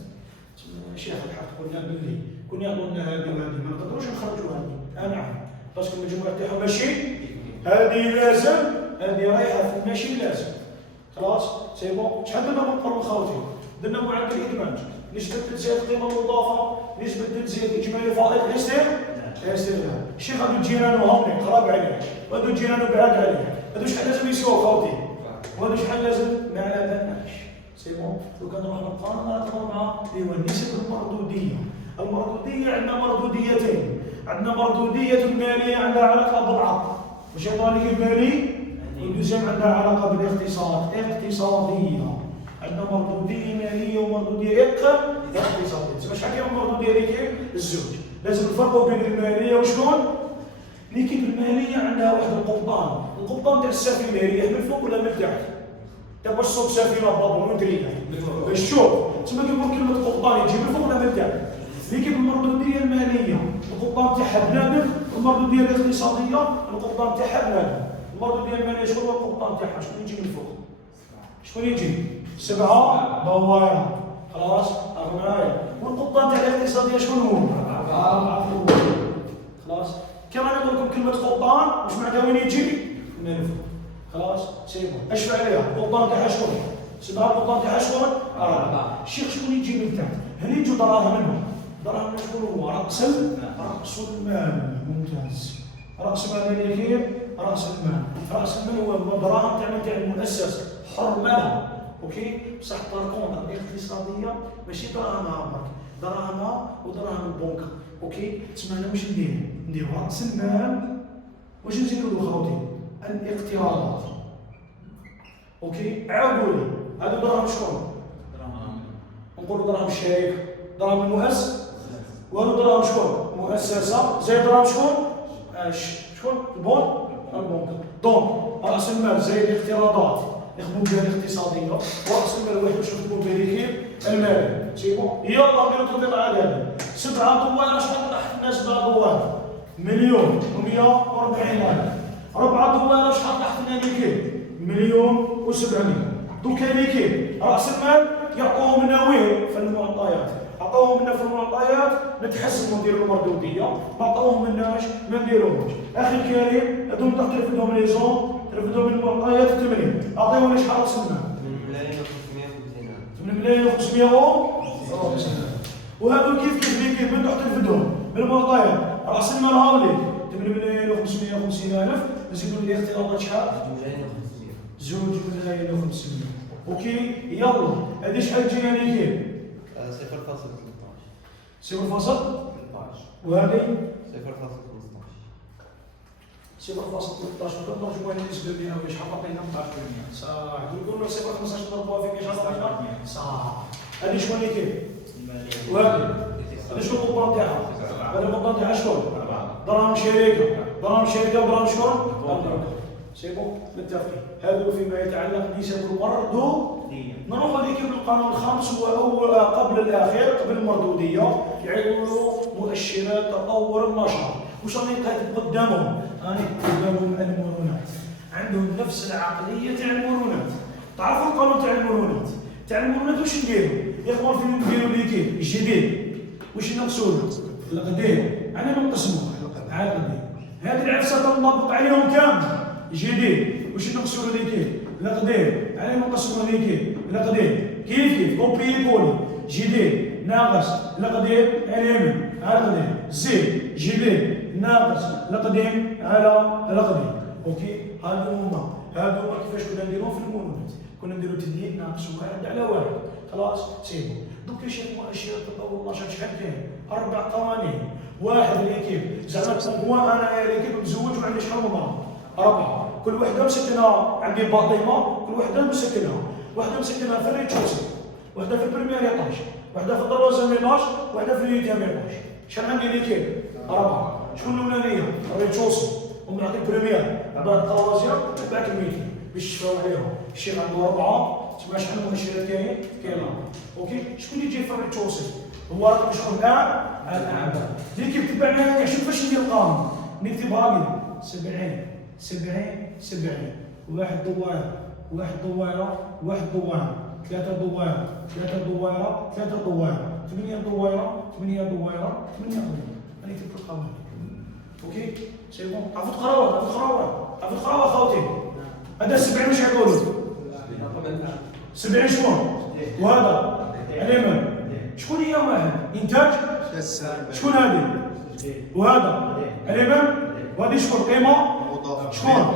شيخ الحق قلنا باللي كنا يعطونا هذه وهذه ما نقدروش نخرجوا هذه. نعم باسكو المجموع تاعهم ماشي هذه لازم هذه رايحه في الماشي لازم. خلاص سي بون. شحال درنا من قرن خوتي؟ درنا معدل الادماج، نسبه تزيد القيمه المضافه، نسبه تزيد اجمالي فائض الاستغلال. شي غادي تجينا نهار قراب عليه وغادي تجينا بعاد عليه. هادو شحال لازم يسيو خوتي؟ وهادو شحال لازم؟ ما على بالناش. سي بون. لو كان نروح نقارن نقارن مع اللي هو النسب المردوديه. المردوديه عندنا مردوديتين. عندنا مردوديه ماليه عندها علاقه بالعقد. واش يعطوني المالي؟ والدوزيام عندها علاقه بالاقتصاد اقتصاديه. عندنا مردوديه ماليه ومردوديه اقتصاديه. شحال كاين مردوديه اللي كاين؟ الزوج. لازم نفرقوا بين الماليه وشكون؟ ليكيب الماليه عندها واحد القبطان، القبطان تاع السفينه يريح من فوق ولا من تحت؟ تا باش تصوب سفينه بابور وين تريح؟ باش تشوف تسمى كيقول كلمه قبطان يجي من فوق ولا من تحت؟ ليكيب المردوديه الماليه القبطان تاعها بنادم، المردوديه الاقتصاديه القبطان تاعها بنادم. المردوديه الماليه شكون هو القبطان تاعها؟ شكون يجي من فوق؟ شكون يجي؟ 7 دوائر. خلاص أغناية. والقبطان تاع الاقتصاديه شكون هو؟ 4 خلاص. كما نقول لكم كلمه قبطان واش معناتها وين يجي؟ من الفوق. خلاص سيبون. اش عليها؟ القبطان تاعها شكون؟ 7 القبطان تاعها شكون؟ 4. الشيخ شكون يجي من تحت؟ هل يجوا دراهم منهم؟ دراهم شكون هو؟ رأس المال. ممتاز. رأس مال اللي كيف؟ رأس المال. رأس المال هو الدراهم تاع المؤسسة حرمة. اوكي بصح باركونتر الاقتصاديه ماشي دراهمها برك، دراهمها ودراهم البنك. اوكي تسمى انا واش ندير راس المال. واش نزيدو له خوتي؟ الاقتراضات. اوكي عاودوا لي هذو دراهم شكون؟ نقولوا دراهم الشركه، دراهم المؤسس، وهذو دراهم شكون؟ مؤسسه. زائد دراهم شكون؟ شكون؟ البنك. دونك راس المال زائد الاقتراضات يخدموا بها الاقتصاديه، ورأس المال واحد باش يخدموا به ليكيب المالي. سي بون. يلا نديرو تطبيق عادي. 7 دوائر شحال راح الناس 7 دوائر؟ 1,140,000. 4 دوائر شحال راح لنا ليكيب؟ 1,700,000. دوكا ليكيب رأس المال يعطوهم لنا وين؟ في المعطيات. عطوهم لنا في المعطيات نتحسبوا نديروا المردوديه، ما عطوهم لناش ما نديروهمش. اخي الكريم هذوم ترفدهم لي زون ترفدهم من المعطيات 80. اعطيهم شحال راس المال؟ 8,500,000. وهذو كيف ليكيب من تحت ترفدهم من المعطيات. راس المال هاوليك 8,550,000. نزيدوا لي اختيارات شحال؟ 2,500,000. اوكي يلا هذه شحال تجينا ليكيب؟ 0.13. وهذه 0.13. وكنرجموها للنسبه المئويه شحال عطينا؟ 14%. صح. نقولوا 0.15 نضربوها في شحال عطينا؟ صح. هذه شكون اللي كاين؟ وهذه شكون القبطان تاعها؟ هذا القبطان تاعها شكون؟ دراهم شركه. دراهم شركه ودراهم شكون؟ سي بون متفقين. هذا فيما يتعلق بنسب المردوديه. نروحوا لكيف القانون الخامس هو اول قبل الاخير قبل المردوديه، يعيطوا مؤشرات تطور النشاط. واش راني قاعد قدامهم؟ راني قدامهم المرونات. عندهم نفس العقليه تاع المرونات. تعرفوا القانون تاع المرونات؟ تاع المرونات واش نديروا؟ يا اخوان فين نديروا ليكيب الجديد؟ واش نقصوه؟ القديم. انا نقسموه على القديم. هذه العفسه تنطبق عليهم كامل. جديد واش نقصوا ليكيب؟ القديم. على نقسموا ليكيب القديم كيف كوبي كولي. جديد ناقص القديم على اليمين على القديم. زيد جديد ناقص القديم على القديم. اوكي هذو كيفاش كنا نديروهم في المرونات؟ كنا نديرو تدليل ناقص 1 على 1. خلاص سيبو. دوك شي مؤشرات تطور النشاط شحال كاين؟ 4 قوانين. واحد ليكيب زعما هو انا ليكيب مزوج وعندي شحال من مرة؟ 4. كل وحده مسكنه عندي باطيمه، كل وحده مسكنها. وحده مسكنها في الريتشوسي، وحده في البريمير ايطاج، وحده في الدروازيام ايطاج، وحده في اليوتيام ايطاج. شحال عندي ليكيب؟ 4. شكون الاولانيه؟ الريتشوسي، ومن بعد البريمير، بعد الدروازيام، بعد اليوتيام باش تشفاو عليهم. الشيخ عنده 4. تسمى شحال مؤشرات كاين؟ كاين 4. اوكي شكون اللي يجي في الريتشوسي؟ هو رقم شكون؟ الاعمال. ليكيب تبع معايا شوف فاش ندير القانون. نكتبها لي 70 70 70 واحد دوائر واحد دوائرة واحد دوائرة ثلاثة دوائرة ثلاثة دوائرة ثلاثة دوائرة 8 دوائرة 8 دوائرة 8 دوائرة هذه تلك القوانين. اوكي سي بون عرفت تقراوها عرفت تقراوها عرفت تقراوها خوتي. هذا 70 واش يقولوا 70 شكون وهذا اليمن شكون هي واحد انتاج شكون هذه وهذا اليمن وهذه شكون قيمه شكون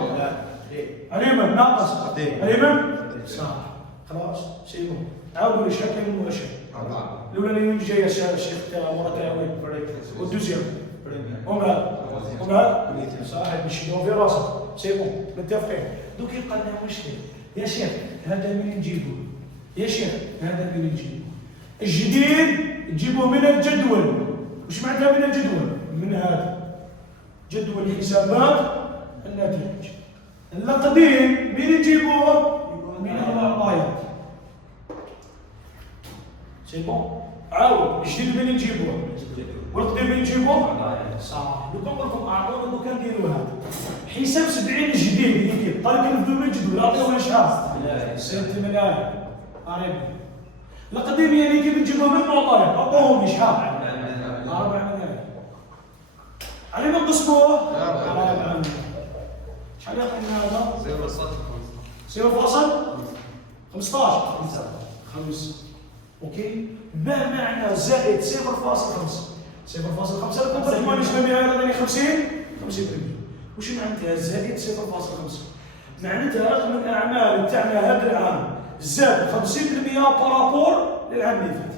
اليمن ناقص اليمن صح خلاص سي بون. عاودوا لي شكل المؤشر الاولاني جايه الشيخ تاع مرتاوي والدوزيام ومع صاحب نشدو في راسك سي بون متفقين. دوك يبقى لنا مشكل يا شيخ هذا منين نجيبوه يا شيخ هذا منين نجيبوه الجديد تجيبوه من الجدول. وش معناتها من الجدول؟ من هذا جدول حسابات النتائج. القديم منين نجيبوه؟ من المعطيات سي بون. عاود الجديد منين نجيبوه والقديم منين نجيبوه؟ صح. دوك نقول لكم اعطونا دوك نديروا هذا حساب 70 الجديد اللي كيف طالب كنبداو من الجدول نعطيوه شحال 6 ملايين قريب. القديم يعني كيف نجيبوه من المعطيات عطوهم شحال 4 ملايين. على ما نقسموه 4 ملايين شحال يعطينا هذا 0.15 اوكي. ما معنى زائد 0.5 0.5 لكم ترجموا نسبة بها هذا 50 50%. وش معناتها زائد 0.5؟ معناتها رقم الأعمال تاعنا هذا العام زاد 50% بارابور للعام اللي فات.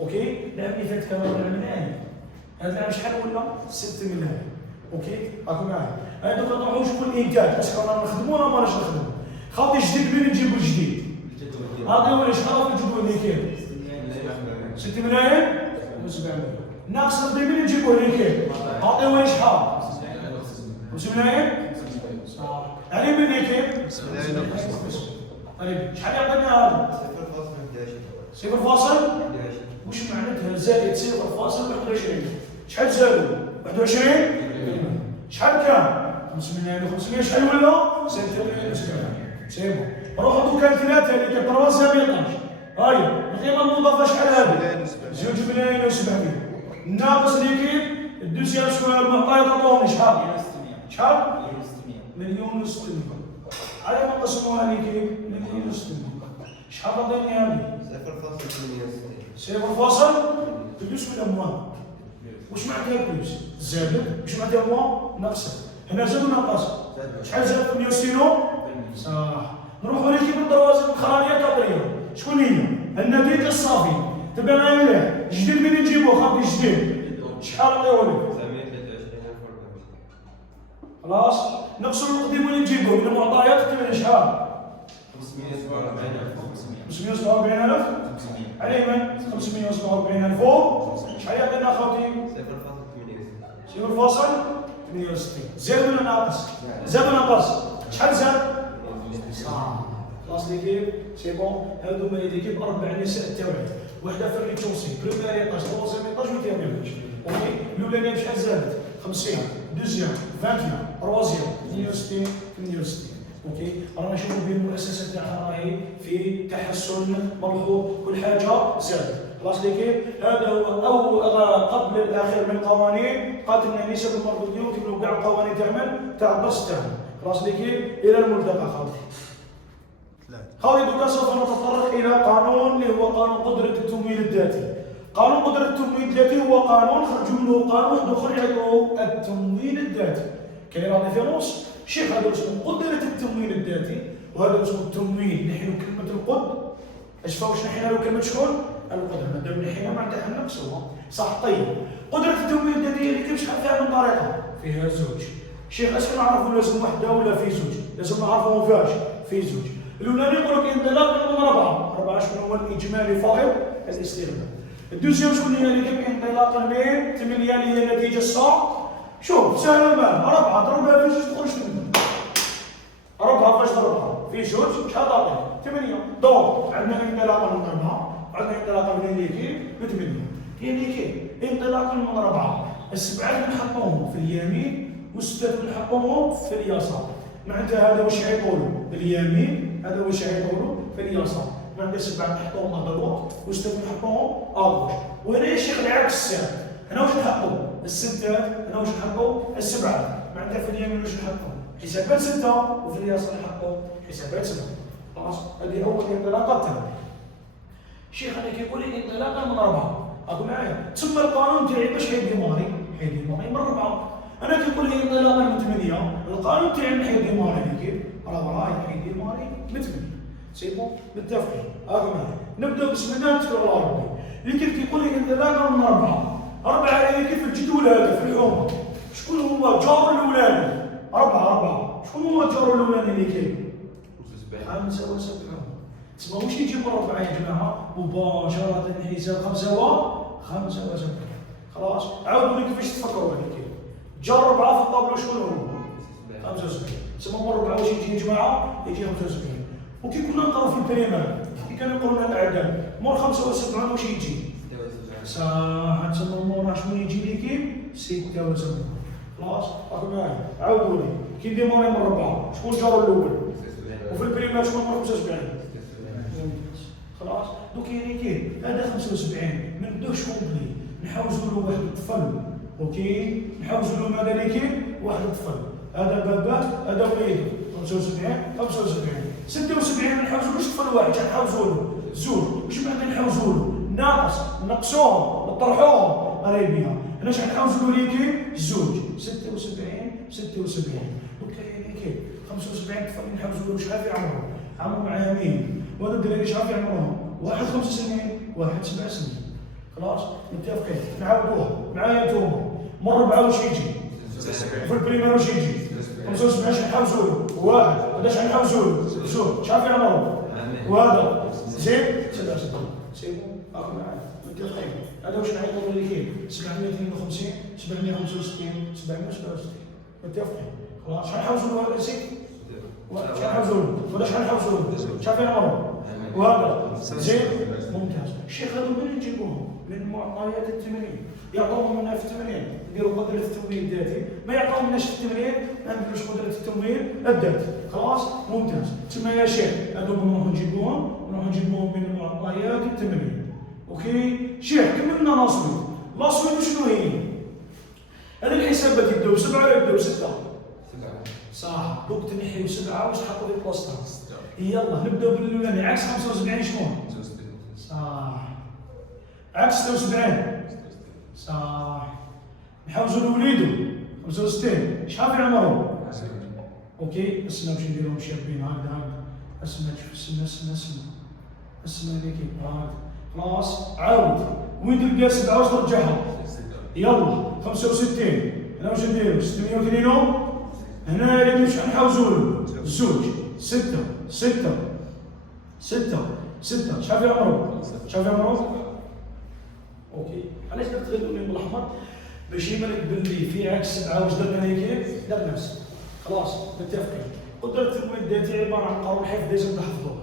اوكي العام اللي فات كان العام الآن هذا العام شحال ولا 6 ملايين. اوكي راكم معايا. هذا دوك نروحوا نشوفوا الإنتاج واش رانا نخدموا ولا ماناش نخدموا. خاطي جديد منين نجيبوا الجديد؟ عطيونا لي شحال في الجدول اللي كاين 6 ملايين و700 ناقص القديم منين نجيبوه اللي كاين؟ عطيونا لي شحال 5 ملايين صح. علي من اللي كاين 5 ملايين طيب شحال يعطينا هذا 0.11 وش معناتها زائد 0.21 شحال زادوا 21 شحال كان 5 ملايين و500 شحال ولا 6 ملايين و700 سي بون. روحوا دوكا الثلاثه اللي كاين 312 هاي القيمه المضافه شحال هذه 2 ملايين و700 الناقص اللي كاين الدوسيام شكون المعطيات عطوهم شحال شحال مليون و600 على ما نقسموها اللي كاين مليون و600 شحال عطيني هذه 0.8 فلوس من الاموال. واش معناتها فلوس؟ زادت واش معناتها اموال نقصت. هنا زاد ونقص شحال زاد في النيوستينو؟ صح. نروحوا لكيف الدرواسه الخرانيه التطريه شكون هي؟ النتيجه الصافيه. تبع معايا مليح الجديد منين نجيبوه خاطر الجديد شحال نعطيوه لك؟ خلاص نقصوا القديم منين نجيبوه؟ من المعطيات تبع شحال؟ 547,000 على من 547,000 شحال يعطينا خوتي 0.68 زاد ولا ناقص زاد ولا ناقص شحال زاد خلاص ليكيب سي بون. هادو هما ليكيب 4 نساء التوعيه وحده في الريتشونسي بريمير ايطاج توازيام ايطاج وثاني ايطاج. اوكي الاولانيه بشحال زادت 50 دوزيام 21 تروازيام 68 68. اوكي رانا نشوفوا بين المؤسسه تاعنا راهي في تحسن ملحوظ كل حاجه زادت. خلاص ليكيب هذا هو او قبل الاخير من القوانين قالت لنا نسب المربوطين وكملوا كاع القوانين تاع الدرس تاعنا. خلاص ليكيب الى الملتقى خوتي. خوتي دوكا سوف نتطرق الى قانون اللي هو قانون قدره التمويل الذاتي. قانون قدره التمويل الذاتي هو قانون خرج منه قانون اخر يعتبره التمويل الذاتي. كاين لا ديفيرونس شيخ هذا اسمه قدره التمويل الذاتي وهذا اسمه التمويل. نحن كلمه القد اش فاوش نحن له كلمه شكون؟ القدره. مادام نحن معناتها النقص هو صح. طيب قدره التمويل الذاتيه اللي كيف شحال فيها من طريقه؟ فيها زوج. شيخ اش كنعرفوا لازم وحده ولا في زوج؟ لازم نعرفوا فيهاش في زوج. الاولاني يقول لك انطلاق من 4 شكون هو الاجمالي فائض الاستغلال. الدوزيام شكون هي اللي كيف انطلاق من 8 اللي هي النتيجه الصح. شوف سهله مال 4 ضربها في زوج تخرج 8. 4 فاش ضربها في زوج شحال تعطي 8. دونك عندنا انطلاقا من 4 عندنا انطلاقا من الليكيب ب 8 هي الليكيب انطلاقا من 4 السبعات نحطوهم في اليمين والستات نحطوهم في اليسار. معناتها هذا واش يعيطولوا اليمين، هذا واش يعيطولوا في اليسار. معناتها 7 نحطوهم ادروات والستات نحطوهم ادروش. وهنا يا شيخ العكس الساعه، هنا واش نحطوا الستات، هنا واش نحطوا السبعات. معناتها في اليمين واش نحطوا حسابات 6 وفي اليسار نحطوا حسابات 7. خلاص هذه اول انطلاقه تاعنا. الشيخ انا كيقول لي انطلاقا من 4. راكم معايا؟ تسمى القانون تاعي باش حيديماري من 4. انا كيقول لي انطلاقا من 8، القانون تاعي من حيديماري كيف؟ راه حيديماري من 8. سي بون متفقين. راكم معايا؟ نبدا بسم الله نتكلم على ربي. اللي كيقول لي انطلاقا من 4. 4 هذه كيف الجدول هذا في الحومه. شكون هو الجار الاولاني؟ 4. شكون هو الجار الاولاني اللي كاين؟ 75. تسمى واش يجي من 4 يا جماعه؟ مباشره حساب 75. خلاص عاودوا لي كيفاش تفكروا هذيك. جار 4 في الطابلو شكون هو؟ 75. تسمى من 4 واش يجي يا جماعه؟ يجي 75. وكي كنا نقراو في البريمير كي كانوا يقولوا لنا الاعداد مور 75 واش يجي؟ صح. تسمى مور شكون يجي لي كيف؟ 76. خلاص راكم معايا؟ عاودوا لي كي نديماري من 4 شكون الجار الاول؟ وفي البريمير شكون مور 75؟ خلاص دوك يعني كاين هذا 75 ما نبداوش كومبلي نحوزوا له واحد الطفل. اوكي نحوزوا له ماذا اللي كاين؟ واحد الطفل. هذا بابات هذا وليده 75. 76 ما نحوزولوش طفل واحد نحوزوا له زوج. واش معنى نحوزوا له؟ ناقص نقصوهم نطرحوهم قريبين. هنا شحال نحوزوا له اللي كاين؟ زوج. 76. دوك يعني كاين 75 طفل نحوزوا له شحال في عمره؟ عمرهم عامين. وهذا الدراري شحال في عمرهم؟ واحد 5 سنين واحد 7 سنين. خلاص متفقين. نعاودوها معايا نتوما. من 4 واش يجي؟ في البريمير واش يجي؟ 75 شحال نحوزوا له؟ واحد. هذا شحال نحوزوا له؟ زوج. شحال في عمرهم؟ وهذا زيد 7 سنين. سي بون راكم معايا متفقين. هذا واش نعيطوا اللي كاين؟ 752 765 767. متفقين. خلاص شحال نحوزوا له هذا زيد؟ شحال نحوزوا له؟ ولا شحال نحوزوا له؟ شحال في عمرهم؟ وهذا زين ممتاز. الشيخ هذو منين نجيبوهم؟ من معطيات التمرين. يعطوهم لنا في التمرين نديروا قدره التمرين الذاتي، ما يعطوهمناش في التمرين ما نديروش قدره التمرين الذاتي. خلاص ممتاز. تسمى يا شيخ هذو نروحوا نجيبوهم من معطيات التمرين. اوكي شيخ كملنا لاصويت. لاصويت شنو هي؟ هذه الحسابات يبداو 7 ولا يبداو 6؟ صح. دوك تنحيو 7 واش تحطوا في بلاصتها؟ يلا نبداو بالاولاني. عكس 75 شكون؟ صح. عكس 76 صح. نحوزوا لوليدو 65 شحال في عمرهم؟ اوكي استنى باش نديرهم شابين هكذا. استنى شوف استنى اللي كاين هكذا. خلاص عاود وين تلقى 7 واش ترجعها؟ يلا 65. هنا واش نديرو؟ 680. هنا اللي شحال نحوزوا له؟ زوج. 6 شحال في عمرو؟ اوكي علاش درت غير اللون بالاحمر؟ باش يبان باللي في عكس 7 واش درنا هنا كيف؟ درنا 6. خلاص متفقين. قدرة التمويل الذاتي عبارة عن قانون الحفظ لازم تحفظوه.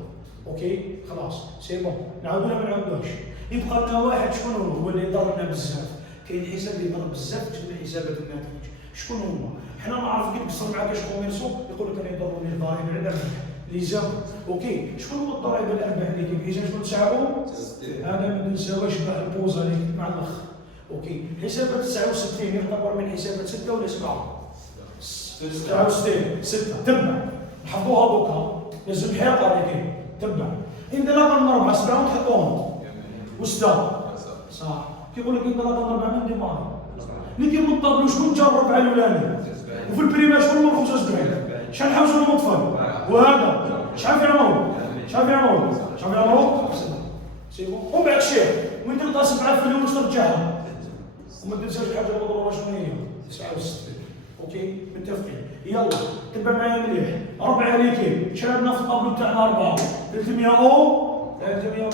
اوكي خلاص سي بون. نعاودو ولا ما نعاودوش؟ يبقى لنا واحد شكون هو اللي ضربنا بزاف. كاين حساب اللي ضرب بزاف كتب حسابات الناتج. شكون هو؟ حنا نعرف كي تقصر معاك اش كوميرسو يقول لك انا يضربوني الضرائب على الارباح اللي زاو. اوكي شكون هو الضرائب على الارباح اللي كاين؟ حساب شكون تسعبو؟ هذا ما ننساوش باه البوزه اللي مع الاخ. اوكي حسابات 69 يعتبر من حسابات 6 ولا 7؟ 69 6 تبع نحفظوها دوكا لازم حيطه اللي كاين تبع. انطلاقا من 4 7 ونحطوهم وستا صح. كيقول لك انطلاقا من 4 من ديمار اللي كاين من الطابلو شكون جا 4 الاولاني وفي البريمير شكون هو 75 شحال نحوزوا له مطفل وهذا شحال في عمره؟ سي بون. ومن بعد شيخ وين تلقى 7 في الاول ترجعها وما تنساش الحاجه المضروره شنو هي؟ 69. اوكي متفقين. يلا تبع معايا مليح. 4 اللي كاين شحال عندنا في الطابلو تاعنا 4 313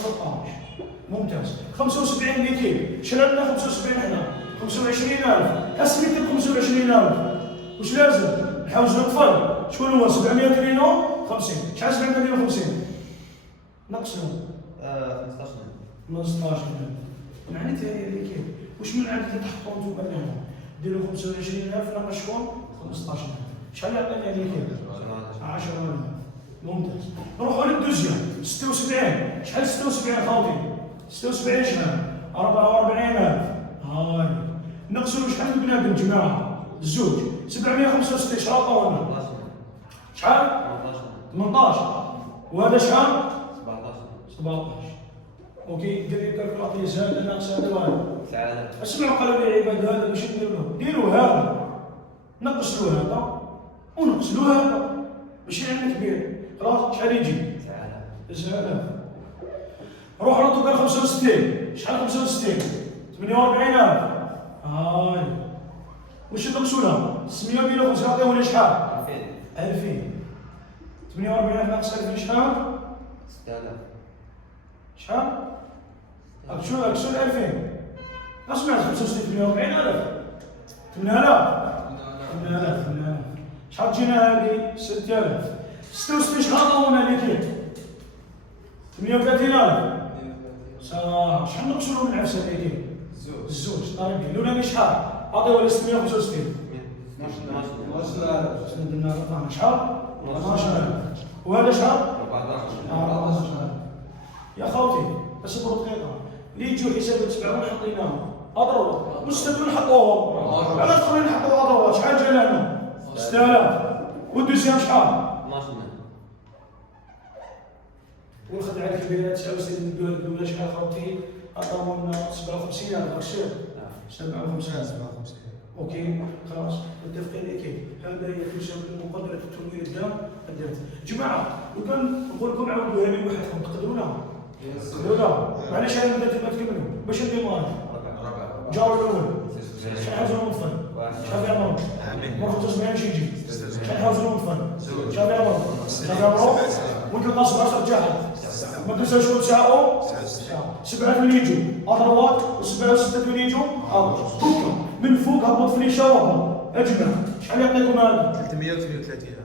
ممتاز. 75 اللي كاين شحال عندنا 75 حنا 25000 اسميت 25000 واش لازم نحوز الطفل شكون هو 752 شحال 752 نقصوا 15 معناتها هي اللي كاين. واش من عاد تحطوا نتوما لهنا ديروا 25000 ناقص شكون 15000. شحال يعطيني عليك؟ 10000. ممتاز. نروحوا للدوزيام 76. شحال 76 خاوتي؟ 76 شحال؟ 44000. هاي نقصوا شحال من بنادم جماعه؟ الزوج 765. شحال عطاونا؟ شحال؟ 18. وهذا شحال؟ 17. اوكي دير الكالكولاتريس هذا ناقص هذا وهذا. اسمعوا قالوا لي عباد هذا باش ندير له؟ ديروا هذا نقص له هذا ونقص له هذا ماشي علم كبير. خلاص شحال يجي؟ 9000. روح ردوا قال 65. شحال 65؟ 48000. هاي واش نقصوا لها؟ 650 عطيونا شحال؟ 2000. 48000 ناقص 2000 شحال؟ 6000. شحال؟ اكسو 2000. اسمع 65 48000. 8000. شحال تجينا هذه؟ 6000. 66 شحال عطاونا ليك؟ 38000. صح شحال نقصوا لهم العفسه هذيك؟ الزوج طارقين الاولاني شحال؟ عطيوها لي 665. 12000. درنا غلطانه شحال؟ 12000. وهذا شحال؟ 14000. يا خوتي اصبروا دقيقه اللي يجوا حساب تبعهم حطيناهم اضربوا مستدون نحطوهم على الاخرين نحطوا اضربوا شحال جا لنا؟ 6000. والدوزيام شحال؟ 12000. والخدعه الكبيره 69 ندوها الاولى شحال خوتي؟ عطاونا 57000 داك الشيء 57. اوكي خلاص متفقين اكيد. هذا هي تسمى مقدره التمويل الدام الدات. جماعه لو كان نقول لكم عاودوها لي وحدكم تقدرونا؟ تقدرونا؟ معليش انا بدات ما تكملوا باش نديروا جاوا الاول شحال حاجه مطفل؟ شحال فيها مرض؟ مرض 79 شي يجي شحال حاجه مطفل؟ شحال فيها مرض؟ شحال فيها مرض؟ وانت ناقص 10 جاحد ما تنساوش شكون ساعه 7 من يجوا اضروات و7 و6 من يجوا دوكا من فوق هبط فليشه وهبط اجمع شحال يعطيكم هذا؟ 338.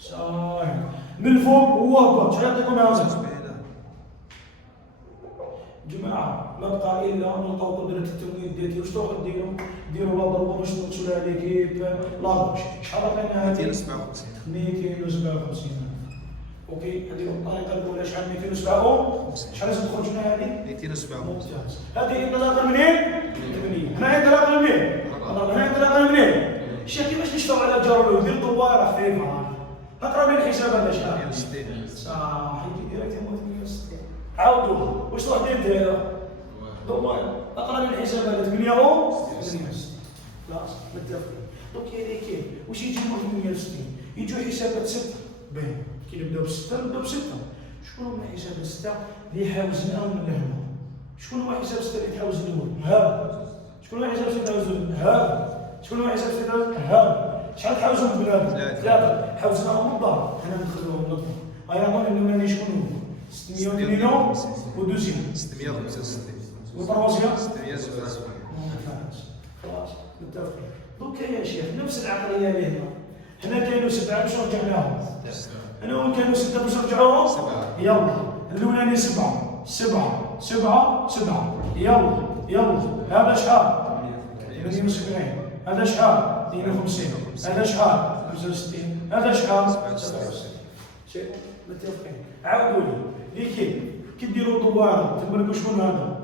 صحيح من الفوق هو هبط شحال يعطيكم هذا؟ جماعه ما بقى الا نلقاو قدره التمويل ديالتي واش تروحوا ديروا لا ضربه باش نوصلوا لها ليكيب لا شحال عطينا هذه؟ 257. اوكي هذه الطريقه الاولى شحال 257 شحال لازم تخرج لنا هذه؟ 257. ممتاز. هذه انطلاقا منين؟ 80. هنا انطلاقا منين؟ هنا انطلاقا منين؟ شيخ كيفاش نشتغلوا على الجار ودير طواره خفيفه اقرب للحساب هذا شحال؟ 160. صح يجي ديريكت 160. عاودوا واش تروح دير دايره؟ طوال اقرب للحساب هذا 8 او 68. خلاص متفقين. دونك هذه كاين واش يجي 168 يجوا حسابات 6 باين كي نبداو ب6 نبداو ب6. شكون هو حساب 6 اللي حاوزناهم من لهنا؟ شكون هو حساب 6 اللي تحاوز الاول؟ هذا. شكون هو حساب 6 هذا؟ شكون هو حساب 6 هذا؟ شحال تحاوزهم بنادم؟ 3. حاوزناهم من الدار حنا ندخلوهم نطلعوا. هيا نظن الاولاني شكون هو؟ 680 ودوزيام 665. والتروازيام 677. خلاص متفقين. دوكا يا شيخ نفس العقليه اللي هنا كانوا 7 باش رجعناهم هنا كانوا 6 باش رجعوهم 7. يلا الاولاني 7 يلا هذا شحال 78 هذا شحال 52 هذا شحال 65 هذا شحال 67. شيء متفقين. عاودوا لي كي ديروا دواره تمركوا شكون هذا؟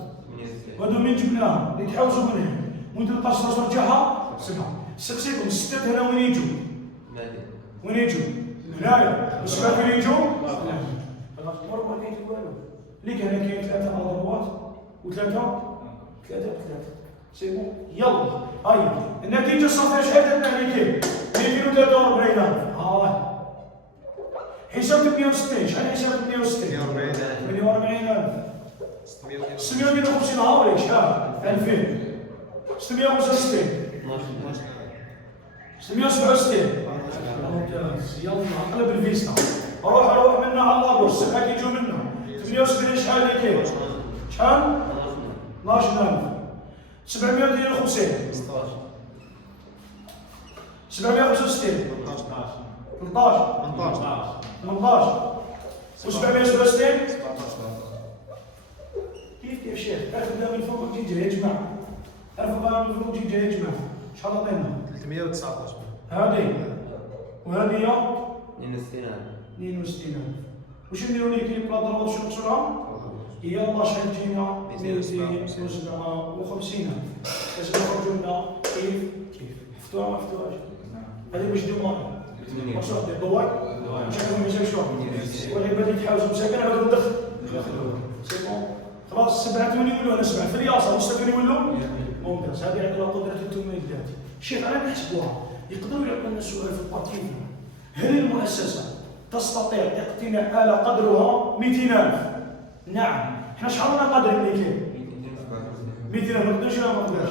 هذو من جبناهم اللي تحوزوا منهم وانت القصر ترجعها 7. سقسيكم 6 هنا وين يجوا؟ وين يجوا؟ هنايا والسبعة وين يجوا؟ خلاص ما كاين والو. ليك هنا كاين 3 اضربات و3 سي بون. يلا هاي النتيجه الصافيه شحال درنا ليك؟ 243. هاي حساب 160 شحال حساب 160؟ 48000. 652 هاوليك شحال؟ 2000. 665 667. ممتاز. يلا قلب الفيستا روح منا على اللابوس 7 كيجوا منا 78 شحال اللي كاين؟ شحال؟ 12000. 752 765 18 و767 كيف شيخ؟ عرف بدا من فوق كي جاي يا جماعه عرف بدا من فوق كي جاي يا جماعه شحال عطينا؟ 319. هذه وهذه 62,000. 62,000. واش نديروا لي كي بلا ضربه واش نقصوها؟ يلا شحال تجينا؟ 257,000. باش نخرجوا لنا كيف حفتوها ما حفتوهاش. هذه واش ديما واش واحد الضواي شكون ما جاوش ولا بديت تحاوزوا مساكن عاودوا ندخل سي بون خلاص 87 يولوا انا 7 في الياسر مستفيد يولوا ممتاز. هذه عندنا قدره التمويل الذاتي. شيخ انا نحسبوها يقدروا يعطونا السؤال في البارتيف. هل المؤسسه تستطيع اقتناء آلة قدرها 200,000؟ نعم. احنا شحال لنا قدر اللي كاين؟ 200,000. ما نقدرش ولا ما نقدرش؟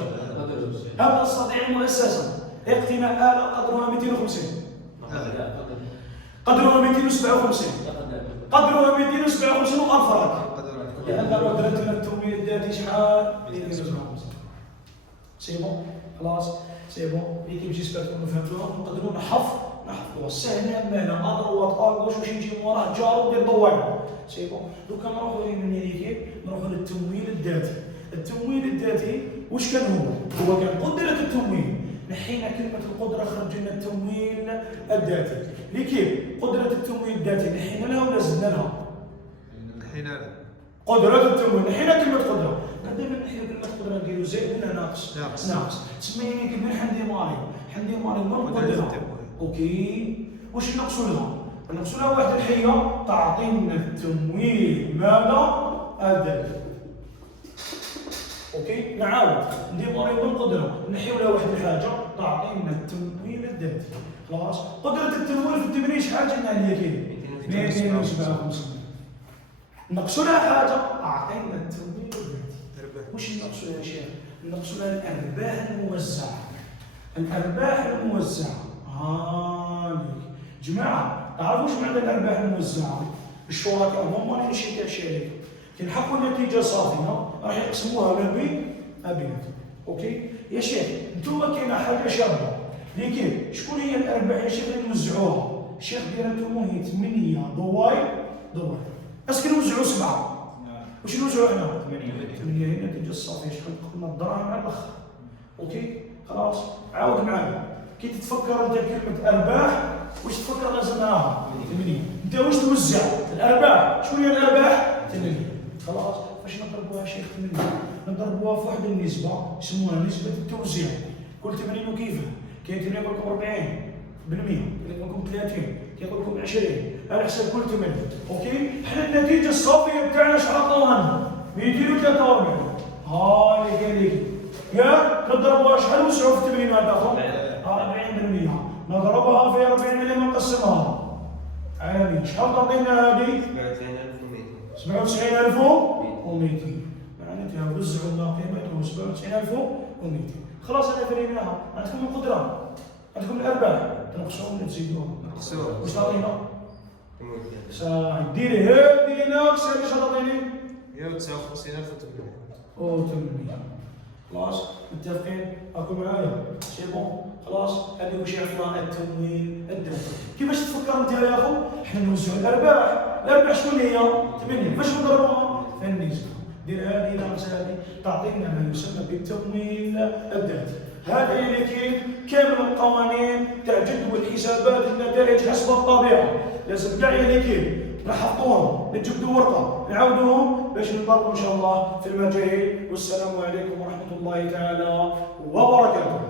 هل تستطيع المؤسسه اقتناء آلة قدرها 250؟ قدرها 257. قدرها 257 وأرفعت. لأن قدرتنا التمويل الذاتي شحال؟ 257. سي بون خلاص سي بون. ليكيب جيسبر تكونوا فهمتوها. نقدروا نحفظوها سهله مالا اضروات اغوش واش يجي من وراه جار ودير ضوايع. سي بون. دوكا نروحوا من ليكيب نروحوا للتمويل الذاتي. التمويل الذاتي واش كان هو كان قدره التمويل. نحينا كلمه القدره خرج لنا التمويل الذاتي. ليكيب قدره التمويل الذاتي نحينا لها ولا زدنا لها؟ نحينا لها قدرة التمويل. نحينا كلمة قدرة. دابا نحينا كلمة قدرة نديرو زائد ولا ناقص؟ ناقص. تسميني كيما حنديماري من قدرة. اوكي. واش نقصوا لها؟ نقصوا لها واحد الحية تعطينا التمويل ماذا؟ الذاتي. اوكي. نعاود نديماري من قدرة نحيو لها واحد الحاجة تعطينا التمويل الذاتي. خلاص. قدرة التمويل في التمرين شحال جبنا عليها كاين؟ 257. نقصوا لها حاجه اعطينا التمويل الذاتي. واش نقصوا لها شيء؟ نقصوا لها الارباح الموزعه. الارباح الموزعه هانيك جماعه تعرفوا واش معنى الارباح الموزعه؟ الشركاء هما اللي يشركوا الشركه كينحققوا نتيجه صافيه راح يقسموها ما بيناتهم. اوكي يا شيخ انتم كاينه حاجه شابه لكن شكون هي الارباح يا شيخ اللي نوزعوها؟ الشيخ ديالتهم هي 8 ضواي. اسكو نوزعوا 7 واش نوزعوا هنا؟ 8 هي النتيجه الصافيه شحال قلنا الدراهم على الاخر. اوكي خلاص عاود معايا كي تتفكر انت كلمه ارباح واش تفكر لازم معاها 8. انت واش توزع الارباح؟ شكون هي الارباح؟ 8. خلاص فاش نضربوها شيخ 8 نضربوها في واحد النسبه يسموها نسبه التوزيع. كل 80 وكيفاه كاين 8 يقول لكم 40%، كاين لكم 30، كيقول لكم 20 على حسب كل 8. اوكي حنا النتيجه الصافيه بتاعنا شحال عطاوها؟ 243. هاي كاين لك يا نضربوها شحال وسعوا في 80 هذا 40%. نضربها في 40 اللي نقسمها عامين شحال تعطينا هذه؟ 97,200. معناتها وزعوا الباقي بينهم 97,200. خلاص انا فريناها. عندكم القدره عندكم الارباح تنقصوهم ولا تزيدوهم؟ واش تعطينا؟ ديري هذه ناقص هذه شحال تعطيني؟ 159,800. خلاص متفقين؟ راكم معايا؟ سي بون خلاص هذه واش يعطينا التمويل الذاتي. كيفاش تفكر انت يا اخو؟ حنا نوزعوا الارباح شكون هي؟ 8 فاش نضربوها؟ في النسبه. دير هذه ناقص هذه تعطينا ما يسمى بالتمويل الذاتي. هذا اللي كاين كامل القوانين تاع جدول الحسابات النتائج حسب الطبيعه. لازم كاع اللي كاين نحفظوهم نجبدوا ورقه نعاودوهم باش نضربوا ان شاء الله في المجال. والسلام عليكم ورحمه الله تعالى وبركاته.